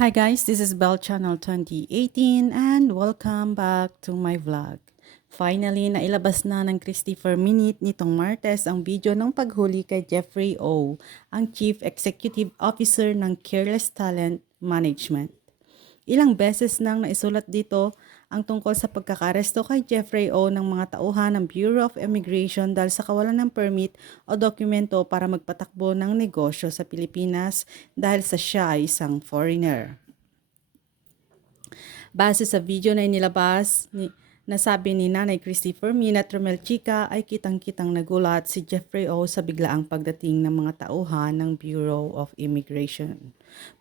Hi guys, this is Bell Channel 2018 and welcome back to my vlog. Finally, nailabas na ng Christopher Minute nitong Martes ang video ng paghuli kay Jeffrey O, ang Chief Executive Officer ng Careless Talent Management. Ilang beses nang naisulat dito ang tungkol sa pagkakaresto kay Jeffrey O ng mga tauhan ng Bureau of Immigration dahil sa kawalan ng permit o dokumento para magpatakbo ng negosyo sa Pilipinas dahil sa siya ay isang foreigner. Base sa video na inilabas ni Nasabi ni Nanay Christopher Min at Romel Chica ay kitang-kitang nagulat si Jeffrey O sa biglaang pagdating ng mga tauhan ng Bureau of Immigration.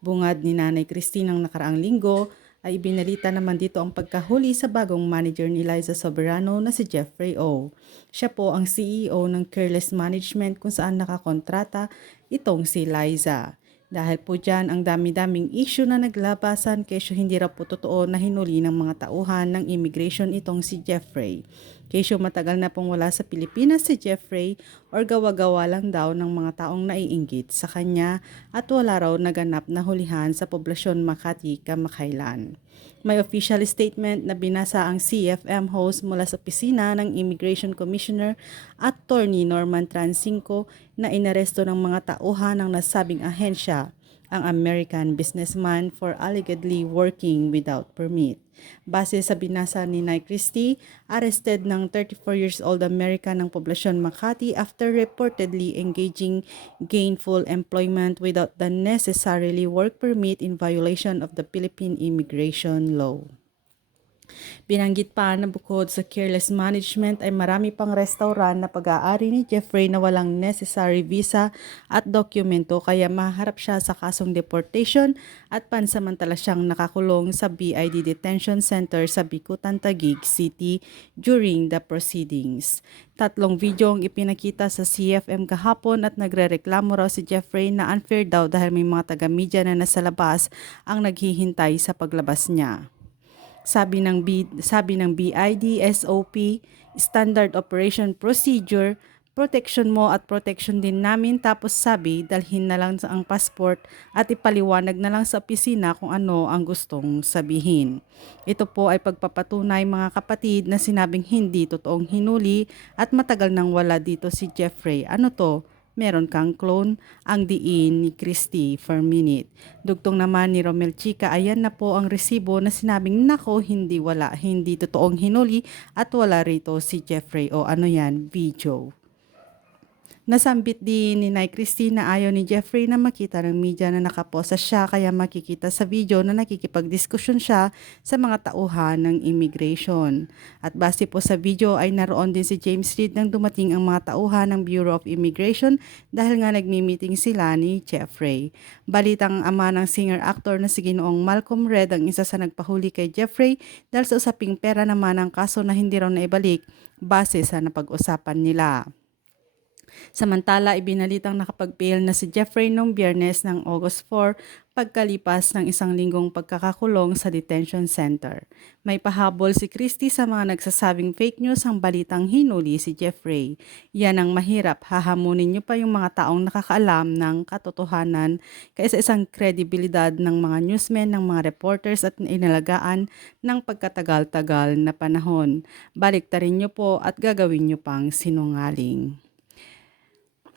Bungad ni Nanay Christine ng nakaraang linggo ay ibinalita naman dito ang pagkahuli sa bagong manager ni Liza Soberano na si Jeffrey O. Siya po ang CEO ng Careless Management kung saan nakakontrata itong si Liza. Dahil po dyan ang dami-daming issue na naglabasan kesyo hindi raw po totoo na hinuli ng mga tauhan ng immigration itong si Jeffrey. Kesyo matagal na pong wala sa Pilipinas si Jeffrey or gawa-gawa lang daw ng mga taong naiinggit sa kanya at wala raw naganap na hulihan sa poblasyon Makati kamakailan. May official statement na binasa ang CFM host mula sa opisina ng Immigration Commissioner at Attorney Norman Transinco na inaresto ng mga tauhan ng nasabing ahensya ang American businessman for allegedly working without permit. Base sa binasa ni Nay Christie, arrested ng 34 years old American ng poblasyon Makati after reportedly engaging gainful employment without the necessarily work permit in violation of the Philippine immigration law. Binanggit pa na bukod sa careless management ay marami pang restaurant na pag-aari ni Jeffrey na walang necessary visa at dokumento kaya maharap siya sa kasong deportation at pansamantala siyang nakakulong sa BID Detention Center sa Bikutan, Taguig City during the proceedings. Tatlong video ang ipinakita sa CFM kahapon at nagrereklamo raw si Jeffrey na unfair daw dahil may mga taga-media na nasa labas ang naghihintay sa paglabas niya. Sabi ng, B, sabi ng BID, SOP, Standard Operation Procedure, protection mo at protection din namin tapos sabi dalhin na lang ang passport at ipaliwanag na lang sa opisina kung ano ang gustong sabihin. Ito po ay pagpapatunay mga kapatid na sinabing hindi totoong hinuli at matagal nang wala dito si Jeffrey. Ano to? Meron kang clone ang diin ni Christy per minute. Dugtong naman ni Romel Chica, ayan na po ang resibo na sinabing nako hindi wala, hindi totoong hinuli at wala rito si Jeffrey o ano yan, video. Nasambit din ni Nay Christine na ayaw ni Jeffrey na makita ng media na nakaposa siya kaya makikita sa video na nakikipagdiskusyon siya sa mga tauhan ng immigration. At base po sa video ay naroon din si James Reid nang dumating ang mga tauhan ng Bureau of Immigration dahil nga nagmi-meeting sila ni Jeffrey. Balitang ama ng singer-actor na si Ginoong Malcolm Red ang isa sa nagpahuli kay Jeffrey dahil sa usaping pera naman ang kaso na hindi raw naibalik base sa napag-usapan nila. Samantala, ibinalitang nakapag-bail na si Jeffrey noong biyernes ng August 4 pagkalipas ng isang linggong pagkakakulong sa detention center. May pahabol si Christy sa mga nagsasabing fake news ang balitang hinuli si Jeffrey. Yan ang mahirap, hahamunin niyo pa yung mga taong nakakaalam ng katotohanan kaysa isang kredibilidad ng mga newsmen, ng mga reporters at inalagaan ng pagkatagal-tagal na panahon. Baliktarin niyo po at gagawin niyo pang sinungaling.